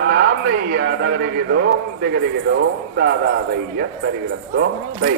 நாம் நெய்யா தகரிகிதோம் திகரிகிதோம் தாதாதைய தரிகிடத்தோம் தை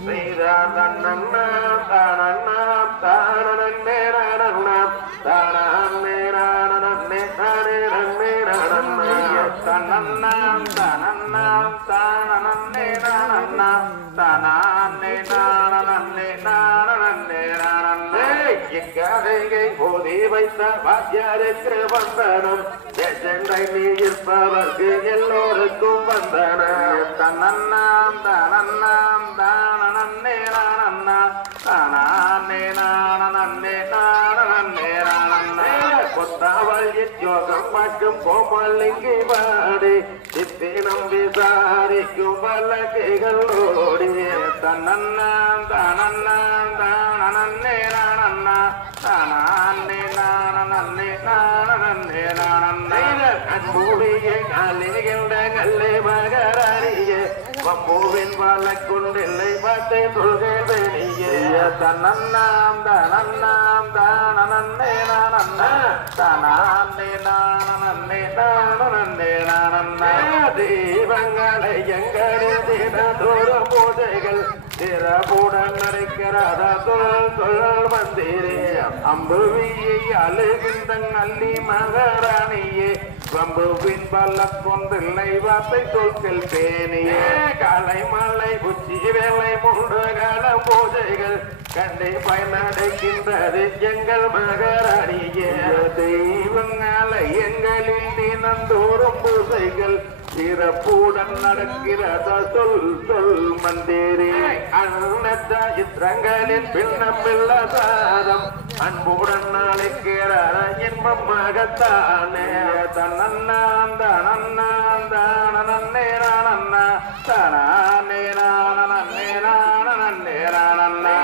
செய்த தன்னம் போதி வைத்த வாத்தியாருக்கு வந்தனம் சென்றை நீ இருப்பவர்க்கு எல்லோருக்கும் வந்தனம் தன்னன்னாம் தனன்னாம் தானே நானண்ணா தானே நானே நானே கொத்தாவல் யோகம் மட்டும் கோமலிங்கி வாடி சித்தினம் விசாரிக்கும் வல்லகைகளோடி தன்னன்னாம் தனன்னாம் தானே நானண்ணா தானே நானே நானே நானண்ணா அன்புடைய அலைகின்ற கல்லை மகராணியே வம்பூவின் வாழக்கொண்டில்லை பாட்டை தொழுகை வெளியே தன்னன்னாம் தனன்னாம் தானே நானண்ணா தானே நானே நானே நானண்ணா தீபங்களை எங்களில் தினதோறும் பூஜைகள். திறப்புடன் நடக்கிறத தொல் தொல் வந்தீரே. அம்புவியை அழுகின்ற நல்லி மகாராணியே. வம்புவின் பல்ல கொண்டில்லை வார்த்தை சொற்கள் பேணியே காலை மலை உச்சி வேலை மூன்று கால பூஜைகள். கண்டே பயனடைக்கின்றது எங்கள் மகாராணியே. தெய்வங்களை எங்களில் தினந்தோறும் பூஜைகள் சிறப்புடன் நடக்கிறத சொல் சொல் மந்தேரே. அன்னத்த சித்திரங்களின் பின்னமில்ல சாதம் அன்புடன் அழைக்கிற இன்பம் மகத்தானே. தன்னன்னான் தனன்னான் தானே நானண்ணா தானே நானே நான் நானண்ணா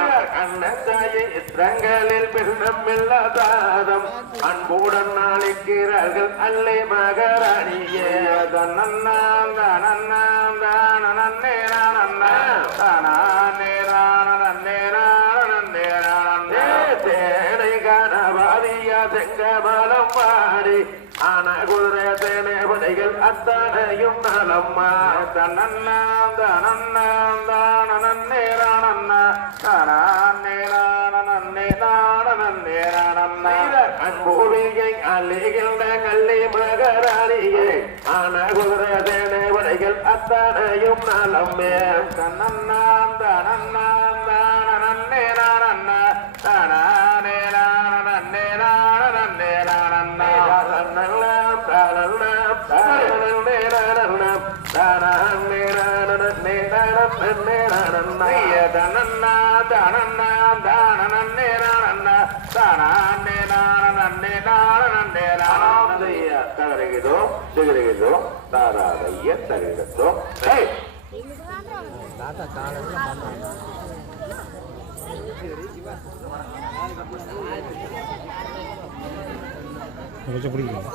அன்னத்தாய சித்திரங்களில் பின்னமில்ல சாதம் அன்புடன் அழைக்கிறார்கள் அல்லே மகராணியே தன்னன்னான் தனன்னான் தானே நானண்ணா தானே நானே நானே நானண்ணே தேனை கனவாதியா செங்கமலம் பாடி ஆன குதிரை தேனை படைகள் அத்தனையும் நலம்மா தன்னன்னாம் தனன்னாம் தானே நானண்ணா தானே நானே நானே அன்பூரியை அள்ளிகின்ற கள்ளி மகராணியே. ஆன குதிரை தேனை படைகள் அத்தனையும் நலம்மே தன்னன்னாம் தனன்னாம் தகரகிதோ சிகரகிதோ தாராதைய தகரிடத்தோ ஏய்! கொஞ்சம் பிடிக்கும்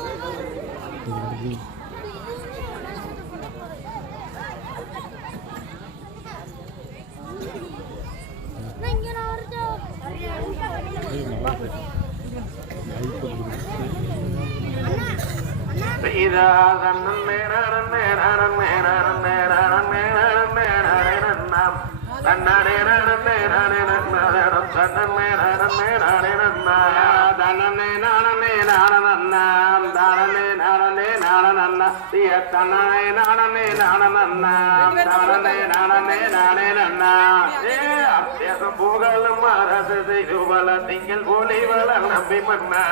புகழும் அரசு செய்து வள திங்கள் போலி வள நம்பி மன்னா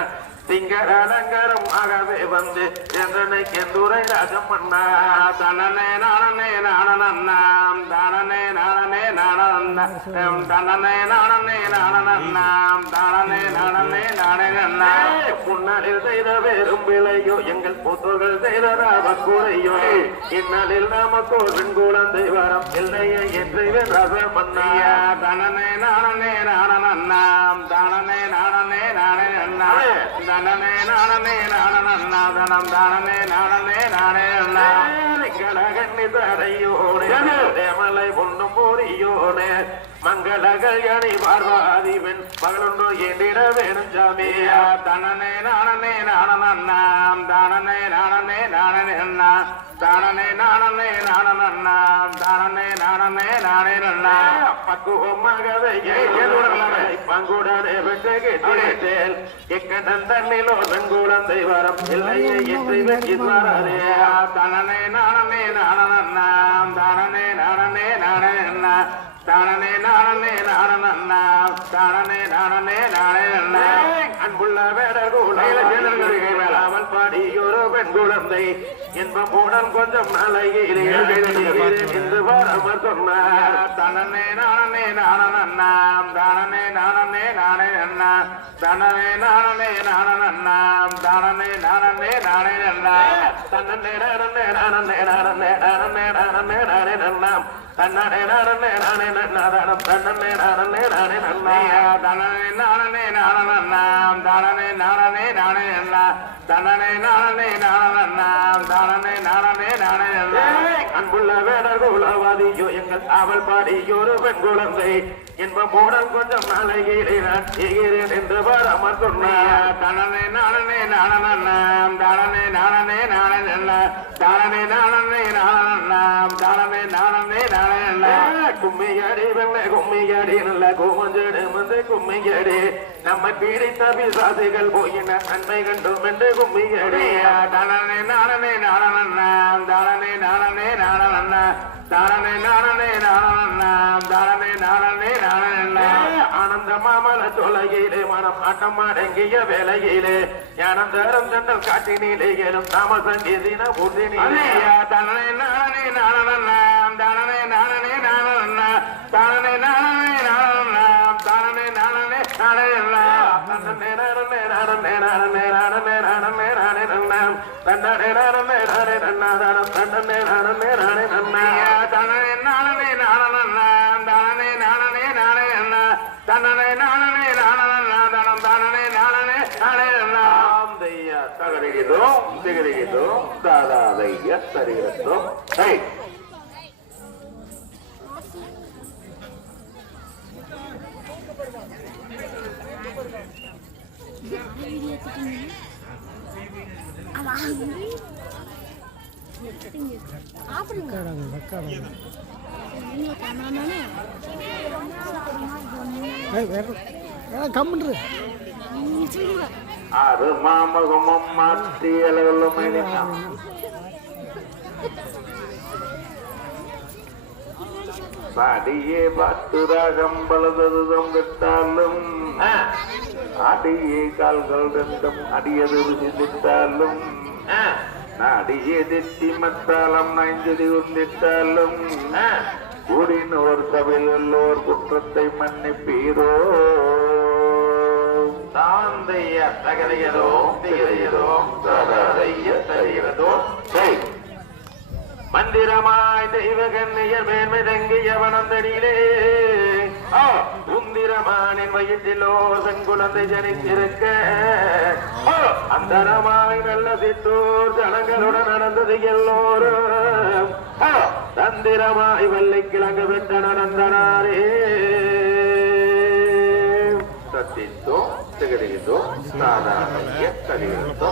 திங்கர அலங்கரம் ஆகவே வந்து என்றனை கெந்துரை ராஜம் பண்ணா தனனே நானனே நானனன்னாம் தானனே நானனே நானனன்னாம் தனனே நானனே நானனன்னாம் தானனே நானனே நானே நன்னா முன்னாளில் செய்த வேறும் விலையோ எங்கள் புத்தர்கள் செய்த ராமக்குறையோ இந்நாளில் நமக்கு குழந்தை வரம் இல்லையே என்று ரசம் பண்ணையா தனனே நானனே நானனன்னாம் தானனே நானனே நானே நன்னா தனனே நானனே நானனன்னா தனம் தானனே நானனே நானே நன்னா கண்ணி தரையோனே தேமலை பொண்ணும் போரியோனே. மங்கள கல்யாணி பார்வாதிவன். மகளொன்று என்றிட வேணும் சாமியா தனனே நானனே நானனன்னாம் தானனே நானனே நானனே அண்ணா தானனே நானனே நானனன்னாம் தானனே நானனே நானே நன்னா பக்குவமாகவே பங்குடனே பெற்று கேட்டேன் எக்கடன் தண்ணிலோ வெண்குழந்தை வரம் இல்லையே என்று வெற்றிவாரே தனனே நானனே நானனன்னாம் தானனே நானனே நானே அண்ணா தானனே நானனே நானனன்னா தானனே நானனே நானே அண்ணா அன்புள்ள வேடர் அவள் பாடி ஒரு பெண் குழந்தை இன்பம் போனல் கொஞ்சம் நாளையிலே என்று வரமர் சொன்னார் தனனே நானனே நானனன்னாம் தானனே நானனே நானே அண்ணா தனனே நானனே நானனன்னாம் தானனே நானனே நானே அண்ணா தன்னே நானே நானே நானே நானே நானே நானே தன்னே நானே நானே நன்னாதானம் தன்னே நானே நானே நன்மையா தனனே நானே நானனன்னாம் தானனே நானே நானே அண்ணா தனனே நானே நானனன்னாம் தானனே நானே நானே அண்ணா அன்புள்ள வேடர் குலவாதியோ எங்கள் அவள் பாடியோரு பெண் குழந்தை இன்பம் போடல் கொஞ்சம் நாளையிலே நான் செய்கிறேன் என்று வரமர் சொன்னார். தனனே நானே நானனன்னாம் தானனே நானே நானே அண்ணா தானனே நானே நானனன்னாம் தானனே நானே நானே அண்ணா கும்மியடி வெள்ளை கும்மியடி நல்ல கோமஞ்சடு வந்து கும்மியடி. நம்ம பீடித்த பிசாசிகள் போயின. நன்மை கண்டும் என்று கும்மியடி தானனே நானே நானனன்னாம் தானனே நானே நானனன்னா தானனே நானே நானனன்னாம் தானனே நானே நானனன்னா ஆனந்த மாமல தொலையிலே மனம் ஆட்டம் அடங்கிய வேலையிலே ஞானந்தரம் தண்டல் காட்டினிலே ஏனும் நாம சங்கீதின பூர்த்தினிலே தானே நானே நானனன்னாம் தானனே நானே நானனன்னா தானே நானே நானே நானே நானே நானே நானே கம்முன்று சொல்லுங்க ஆறு மாமகமும் மாற்றி அலவலும் பாடியே பாத்துராகம் பலததுதம் விட்டாலும் ஆடியே கால்கள் ரெண்டும் அடியது ருசித்தாலும் நாடியே திட்டி மத்தாலம் நைஞ்சதி உந்திட்டாலும் கூடினோர் சபையில் எல்லோர் குற்றத்தை மன்னிப்பீரோ. தாந்தைய தகரையதோ திகரையதோ தரைய தருகிறதோ மந்திரமாய் தெய்வ கண்ணியர் மேன்மை தங்கிய வனந்தடியிலே. ஆ, உந்திரமானின் வயிற்றிலோ செங்குழந்தை ஜனித்திருக்க. அந்தரமாய் நல்ல சித்தூர் ஜனங்களுடன் நடந்தது எல்லோரும். தந்திரமாய் வெள்ளை கிழங்கு விட்டு நடந்தனாரே. சத்தித்தோ திகழ்ந்தோ சாதாரண தருகிறதோ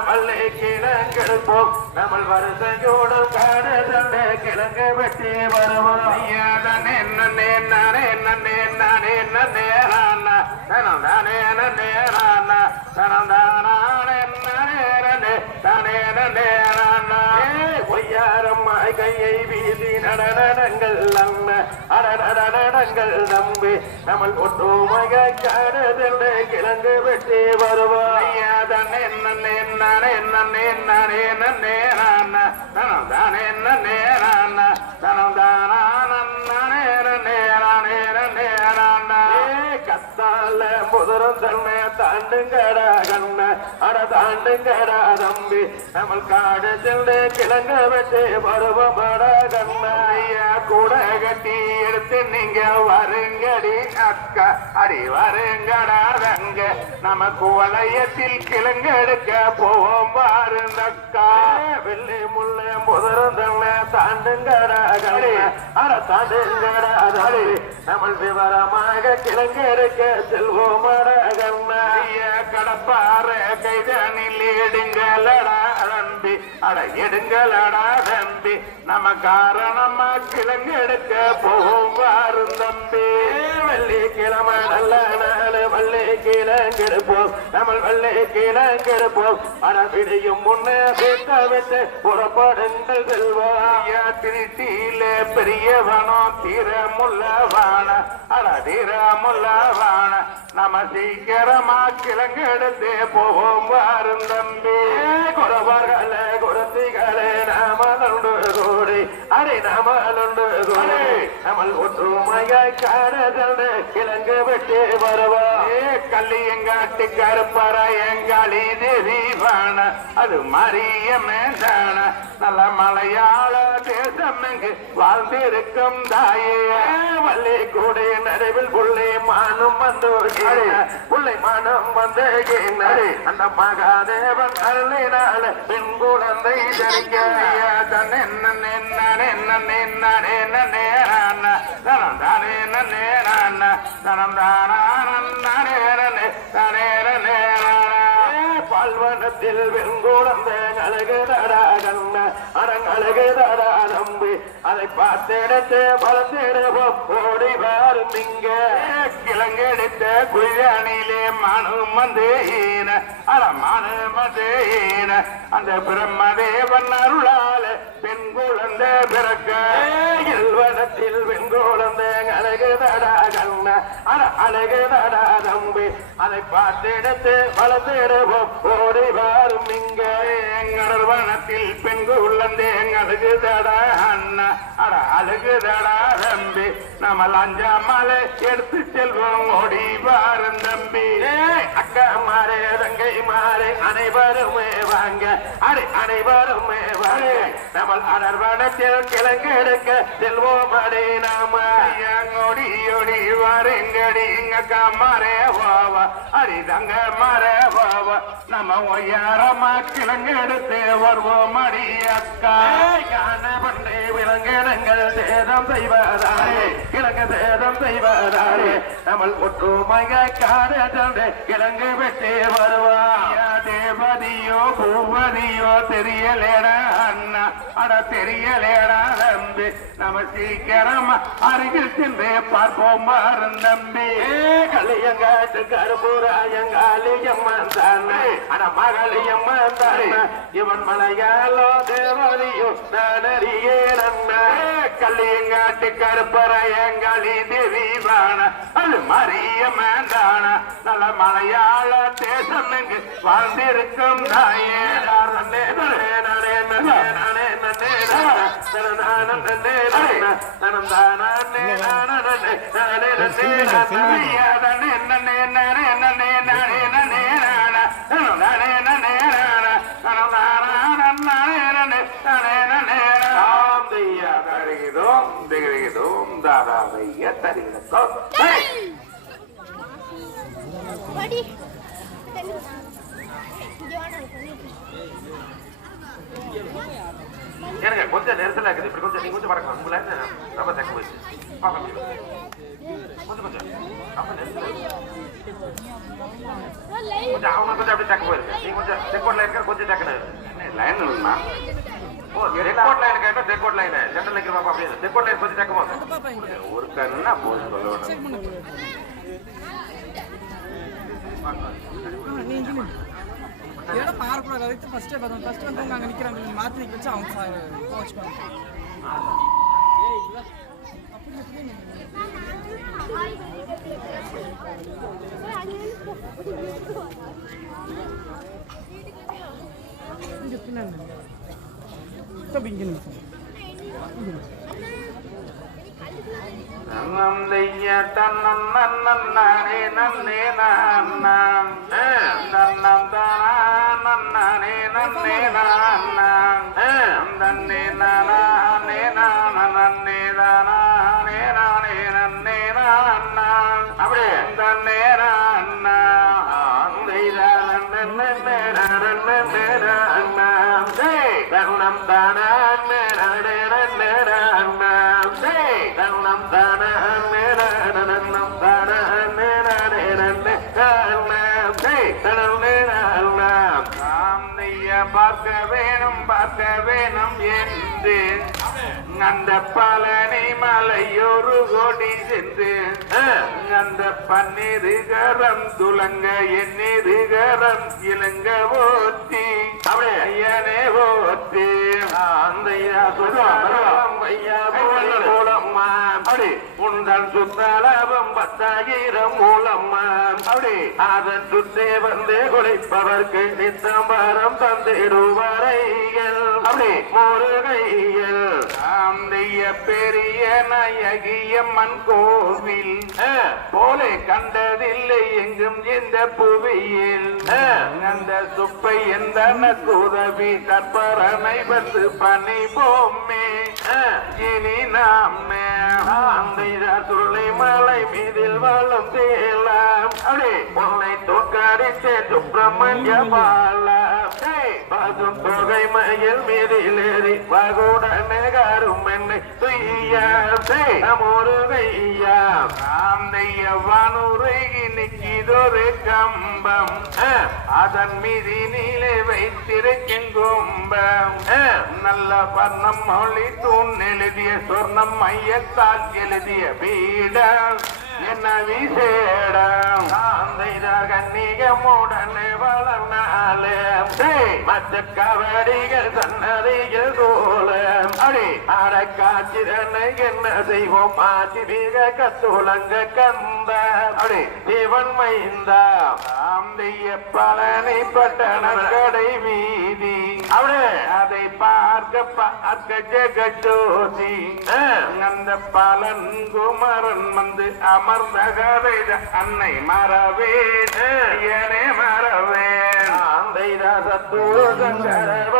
மல்லை கிழங்கெடுப்போம் நம்ம வருதோடு காடுதண்ட கிழங்கு வெட்டி வருவோம். ஐயாதன் என்னே நானே என்னே நானே என்னே ராண்ணா தனம் தானே நே ராண்ணா தனம் தானே நானே தானே நே ராண்ணா கையை வீசி நடனங்கள் நம்ம நம்பி நம்ம ஒற்றுமைய காடுதல் கிழங்கு வெட்டி வருவோம் ஐயா நன்னே நானே நன்னே நானே நன்னே நான் தனம் தானே நன்னே நான் தனம் தானா நன்னே தூரம் தன்னை தாண்டுங்கடா கண்ண. அட தாண்டுங்கடா தம்பி. நம்ம காடு சென்று கிழங்க வச்சு பருவமடா கண்ண. ஐயா கூட கட்டி எடுத்து நீங்க வருங்கடி அக்கா. அடி வருங்கடா தங்க. நமக்கு வளையத்தில் கிழங்கு எடுக்க போவோம் பாருந்தக்கா வெள்ளி முள்ள முதுரம் தன்னை தாண்டுங்கடா கண்ண. அட தாண்டுங்கடா தம்பி. நம்ம விவரமாக கிழங்கு எடுக்க செல்வோமட கண்ணாய கைதனில் எடுங்களடா தம்பி அட எடுங்களடா தம்பி நம்ம காரணமா கிழங்கு எடுக்க போவாரு தம்பி. வள்ளி கிழமை நல்ல நாள் வள்ளி கிழங்கெடுப்போம் நம்ம வெள்ளி கிழங்கெடுப்போம் அட விடியும் முன்னே வீட்டை விட்டு புறப்படுங்கள் செல்வோம். திருட்டியில திருச்சியிலே பெரியவனோ தீரமுள்ளவான அட தீரமுள்ளவான நம்ம சீக்கிரமா கிழங்கு எடுத்து போவோம் வாரும் தம்பி. குறவர்களே குரத்திகளே நாம கூடி அரை நாமலுண்டு கூடி நம்ம ஒற்றுமையாய் காடதல் கிழங்கு வெட்டி வருவோம் கள்ளி எங்காட்டு கருப்பற எங்காளி தேவிவான அது மரிய மேந்தான நல்ல மலையாள தேசம் எங்கு வாழ்ந்திருக்கும் தாயே வள்ளி கூடை நடுவில் புள்ளை மானும் வந்து புள்ளை மானம் வந்து அந்த மகாதேவன் அருளினால பெண் குழந்தை தன்னே நானே நன்னே நானே நன்னே நானா தனம் தானே நன்னே நானா தனம் தானா நன்னே நன்னே தானே நன்னே நானா பால்வனத்தில் வெண்குழந்த அழகுதடா கண்ண அரங்கழகுதடா நம்பி. அதை பார்த்திடத்து வளர்ந்திடுவோம் போடி வரும் இங்க. கிழங்கெடுத்த குழியானிலே மனு மந்தேன அட மனு மந்தேன அந்த பிரம்மதேவன் அருளா பெண் குழந்தை பிறக்க. இல்வனத்தில் பெண் குழந்தை அழகுதடா கண்ண. அட அழகுதடா நம்பி அதை பார்த்திடத்து வளர்ந்திடுவோம் ஓடி வாரும் இங்க. எங்கள் வனத்தில் பெண் குழந்தை அழகுதடா அண்ணா. அட அழகுதடா தம்பி. நம்ம லஞ்சா மலை எடுத்து செல்வோம் ஓடி வாரும் தம்பி. ஏ மாறே தங்கை மாறே அனைவருமே வாங்க. அடை அனைவருமே வாங்க. நம்ம அடர்வனத்தில் கிழங்கு எடுக்க செல்வோம் அடை நாம. ஓடி ஓடி வாருங்கடி அக்கா மாறே வாவா அடி தங்க மாறே வாவா நம்ம ஒய்யாரமா கிழங்கு எடுத்து வருவோம் அடி அக்கா. யான பண்ணை விலங்கினங்கள் சேதம் செய்வதாரே கிழங்கு சேதம் செய்வதாரே நம்ம ஒற்றுமைய காடு கிழங்கு வெட்டி தேவருவா. தேவதியோ பூவதியோ தெரியலேடா அண்ணா. அட தெரியலேடா தம்பி. நம்ம சீக்கிரம் அருகில் சென்று பார்ப்போம் பாரும் தம்பி. கலியங்காட்டு கருப்பூராயங்காலியம்மன் தானே அட மகளியம்மன் தானே இவன் மலையாளோ தேவதியோ நானறியே கலியங்காட்டு கருப்பராயங்காளி தேவி தேவிவான அது மரியமேந்தான நல்ல மலையாள தேசம் இங்கு வாழ்ந்திருக்கும் தாயே என்ன என்ன என்ன தருகிறோம் எனக்கு கொஞ்சம் நெரிசலா இருக்குது. இப்படி கொஞ்சம் நீ கொஞ்சம் பறக்கலாம் உங்களை ரொம்ப தக்க போயிடுச்சு. பார்க்க முடியும் கொஞ்சம் கொஞ்சம். ரொம்ப நெரிசலா கொஞ்சம் அவங்க கொஞ்சம் அப்படியே தேக்க போயிருக்கு நீ கொஞ்சம் செக்கோட்ல இருக்கிற கொஞ்சம் தேக்கணும் லைன் இல்லைண்ணா ஓ தெற்கோட் லைன் கேட்டா தெற்கோட் லைன் சென்ட்ரல் நிக்கிற பாப்பா அப்படியே தெற்கோட் லைன் பத்தி மாட்டேன் ஒரு கண்ணா போது சொல்ல நில்லு. இடம் மாறக்கூடாது அதுக்கு ஃபர்ஸ்டே பார்த்தோம் ஃபர்ஸ்ட் வந்து அங்கே நிற்கிறாங்க நீங்கள் மாற்றி நிற்க வச்சு அவங்க இங்கே பின்னாடி இப்போ இங்கே நிற்கும் நன்னந்தைய தன்னன் நன்னே நன்னே நான்னான் தன்னம் தானா நன்னே நன்னே நான்னான் தன்னே நானே தன்னம் தானா தன்னம் தானா நன்னம் தானா பார்க்க வேணும் பார்க்க வேணும் என்று. அந்த பழனி மலையொரு கோடி சென்று அந்த பன்னிருகரம் துலங்க எண்ணிருகரம் இலங்க ஓத்தி ஐயனே ஓத்தி அந்த மூலம்மா அப்படி. உந்தன் சுத்தளவும் பத்தாயிரம் மூலம்மா அப்படி. அதன் சுத்தே வந்து குளிப்பவர்க்கு நித்தம்பரம் தந்திடுவரைகள் அப்படி. முருகையில் ஆந்தைய பெரிய நயகியம்மன் கோவில். போலே கண்டதில்லை எங்கும் இந்த புவியில். அந்த சுப்பை எந்த உதவி கற்பரனை வந்து பணி போமே இனி நாமே சுருளை மலை மீதில் வாழும் தேலாம். அப்படி உன்னை தோற்கடித்தே சுப்பிரமணிய பாலம். பசும் தொகை மயில் மீதில் ஏறி வகுடனே கரும் என்னை துய்ய முருகையா ஆந்தைய வானுரைகி நிற்கிதொரு கம்பம் அதன் மீதி நீலே வைத்திருக்கின்றும்பம் நல்ல வர்ணம் மொழி தூண் எழுதிய சொர்ணம் மையத்தால் எழுதிய பீடம் வீடம் என்ன விசேடம் கன்னிகமுடனே வளர்னாலே மற்ற கவடிகள் சன்னதிகள் கோலம் அடி. அட காட்சிதனை என்ன செய்வோம்? ஆசிரிக கத்துலங்க கந்த அடி. சிவன் மைந்தா ஆந்தைய பழனி பட்டண கடை வீதி அதை பார்க்க பார்க்க ஜெகஜோதி அந்த பலன் குமரன் வந்து அமர்ந்த கதை அன்னை மறவேன் மறவேன் சத்துவ